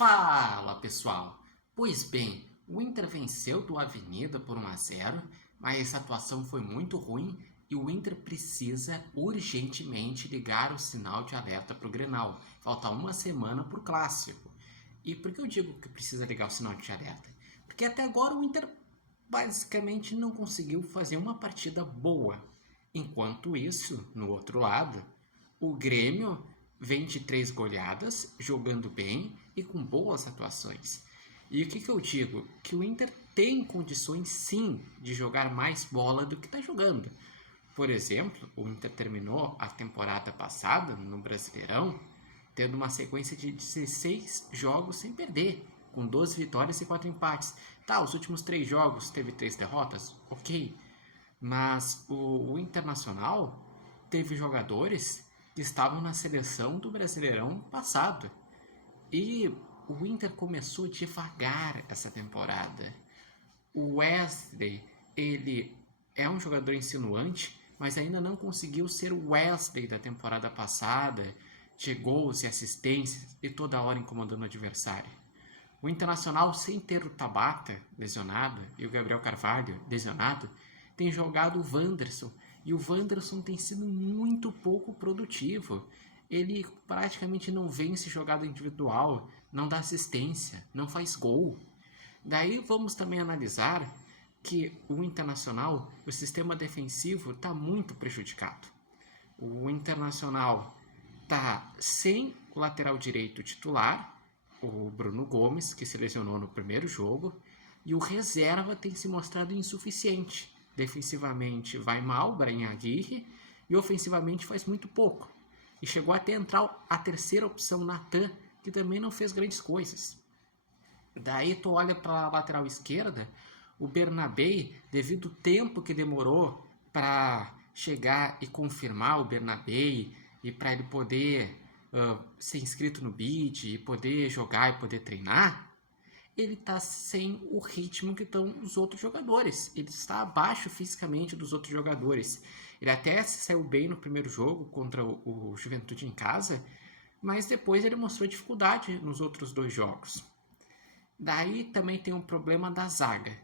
Fala pessoal! Pois bem, o Inter venceu do Avenida por 1-0, mas essa atuação foi muito ruim e o Inter precisa urgentemente ligar o sinal de alerta para o Grenal. Falta uma semana para o Clássico. E por que eu digo que precisa ligar o sinal de alerta? Porque até agora o Inter basicamente não conseguiu fazer uma partida boa. Enquanto isso, no outro lado, o Grêmio vem de 3 goleadas, jogando bem e com boas atuações. E o que eu digo? Que o Inter tem condições sim de jogar mais bola do que está jogando. Por exemplo, o Inter terminou a temporada passada no Brasileirão tendo uma sequência de 16 jogos sem perder, com 12 vitórias e 4 empates. Tá, os últimos 3 jogos teve 3 derrotas, ok, mas o Internacional teve jogadores que estavam na seleção do Brasileirão passado. E o Inter começou devagar essa temporada. O Wesley, ele é um jogador insinuante, mas ainda não conseguiu ser o Wesley da temporada passada, de gols e assistências e toda hora incomodando o adversário. O Internacional, sem ter o Tabata lesionado e o Gabriel Carvalho lesionado, tem jogado o Wanderson, e o Wanderson tem sido muito pouco produtivo. Ele praticamente não vence jogada individual, não dá assistência, não faz gol. Daí vamos também analisar que o Internacional, o sistema defensivo está muito prejudicado. O Internacional está sem o lateral direito titular, o Bruno Gomes, que se lesionou no primeiro jogo, e o reserva tem se mostrado insuficiente. Defensivamente vai mal, Bryan Aguirre, e ofensivamente faz muito pouco. E chegou até entrar a terceira opção, Natan, que também não fez grandes coisas. Daí tu olha para a lateral esquerda, o Bernabei, devido ao tempo que demorou para chegar e confirmar o Bernabei, e para ele poder ser inscrito no BID, e poder jogar e poder treinar, ele está sem o ritmo que estão os outros jogadores. Ele está abaixo fisicamente dos outros jogadores. Ele até se saiu bem no primeiro jogo contra o Juventude em casa, mas depois ele mostrou dificuldade nos outros 2 jogos. Daí também tem um problema da zaga.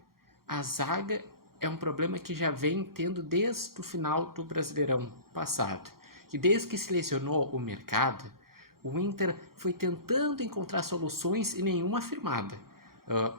A zaga é um problema que já vem tendo desde o final do Brasileirão passado. Que desde que se lesionou o Mercado, o Inter foi tentando encontrar soluções e nenhuma firmada.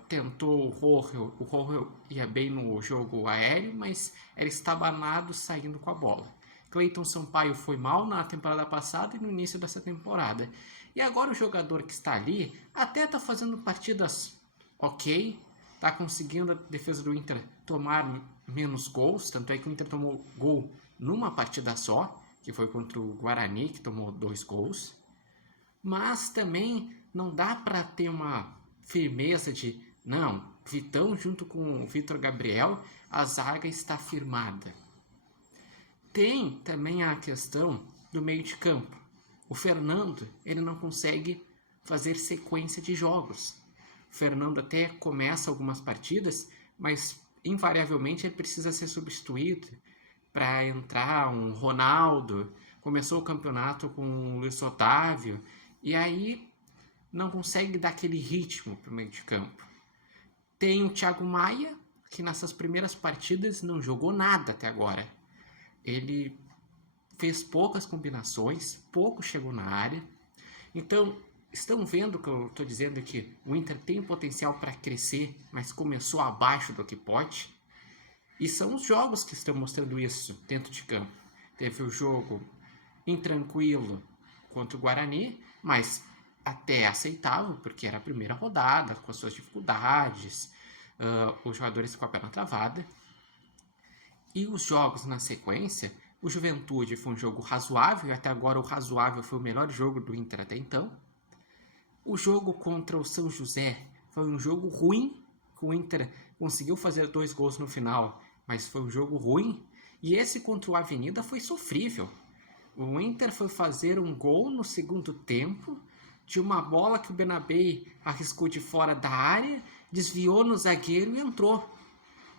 Tentou o Rojo ia bem no jogo aéreo, mas era estabanado saindo com a bola. Cleiton Sampaio foi mal na temporada passada e no início dessa temporada. E agora o jogador que está ali até está fazendo partidas ok, está conseguindo a defesa do Inter tomar menos gols, tanto é que o Inter tomou gol numa partida só, que foi contra o Guarani, que tomou 2 gols. Mas também não dá para ter uma firmeza de, não, Vitão junto com o Vitor Gabriel, a zaga está firmada. Tem também a questão do meio de campo. O Fernando, ele não consegue fazer sequência de jogos. O Fernando até começa algumas partidas, mas invariavelmente ele precisa ser substituído para entrar um Ronaldo. Começou o campeonato com o Luiz Otávio e aí não consegue dar aquele ritmo para o meio de campo. Tem o Thiago Maia, que nessas primeiras partidas não jogou nada até agora. Ele fez poucas combinações, pouco chegou na área. Então, estão vendo que eu estou dizendo que o Inter tem potencial para crescer, mas começou abaixo do que pode? E são os jogos que estão mostrando isso dentro de campo. Teve o jogo intranquilo contra o Guarani, mas até aceitável, porque era a primeira rodada, com as suas dificuldades, os jogadores com a perna travada. E os jogos na sequência, o Juventude foi um jogo razoável, e até agora o razoável foi o melhor jogo do Inter até então. O jogo contra o São José foi um jogo ruim, que o Inter conseguiu fazer 2 gols no final, mas foi um jogo ruim. E esse contra o Avenida foi sofrível. O Inter foi fazer um gol no segundo tempo, de uma bola que o Bernabei arriscou de fora da área, desviou no zagueiro e entrou.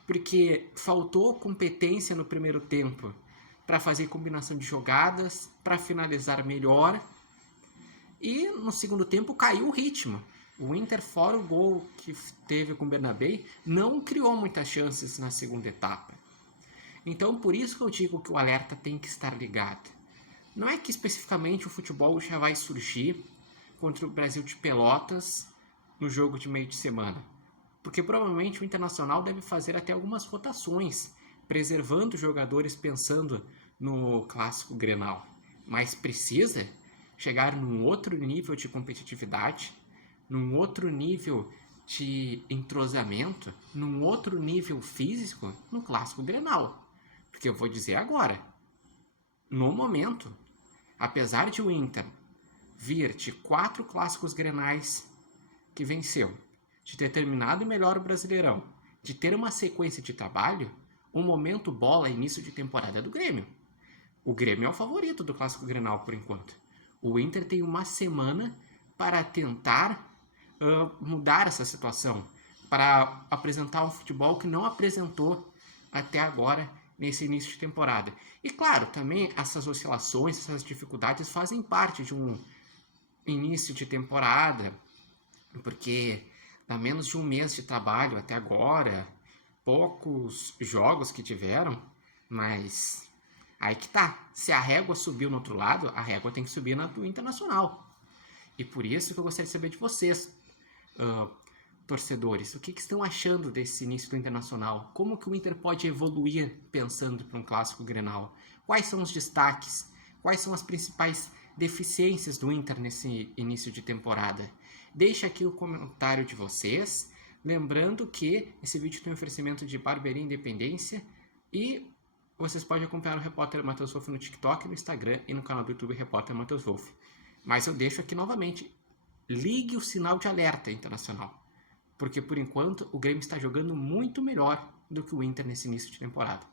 Porque faltou competência no primeiro tempo para fazer combinação de jogadas, para finalizar melhor. E no segundo tempo caiu o ritmo. O Inter, fora o gol que teve com o Bernabé, não criou muitas chances na segunda etapa. Então, por isso que eu digo que o alerta tem que estar ligado. Não é que especificamente o futebol já vai surgir contra o Brasil de Pelotas no jogo de meio de semana, porque provavelmente o Internacional deve fazer até algumas rotações, preservando os jogadores pensando no clássico Grenal. Mas precisa chegar num outro nível de competitividade, num outro nível de entrosamento, num outro nível físico no clássico Grenal. Porque eu vou dizer agora, no momento, apesar de o Inter vir de 4 clássicos grenais que venceu, de ter terminado melhor o Brasileirão, de ter uma sequência de trabalho, o momento bola início de temporada é do Grêmio. O Grêmio é o favorito do clássico Grenal por enquanto. O Inter tem uma semana para tentar mudar essa situação, para apresentar um futebol que não apresentou até agora nesse início de temporada. E claro, também essas oscilações, essas dificuldades fazem parte de um início de temporada, porque há menos de um mês de trabalho até agora, poucos jogos que tiveram, mas aí que tá. Se a régua subiu no outro lado, a régua tem que subir na do Internacional. E por isso que eu gostaria de saber de vocês, torcedores, o que estão achando desse início do Internacional? Como que o Inter pode evoluir pensando para um clássico Grenal? Quais são os destaques? Quais são as principais deficiências do Inter nesse início de temporada? Deixa aqui o comentário de vocês. Lembrando que esse vídeo tem um oferecimento de Barbearia Independência e vocês podem acompanhar o Repórter Matheus Wolff no TikTok, no Instagram e no canal do YouTube Repórter Matheus Wolff. Mas eu deixo aqui novamente, ligue o sinal de alerta Internacional, porque por enquanto o Grêmio está jogando muito melhor do que o Inter nesse início de temporada.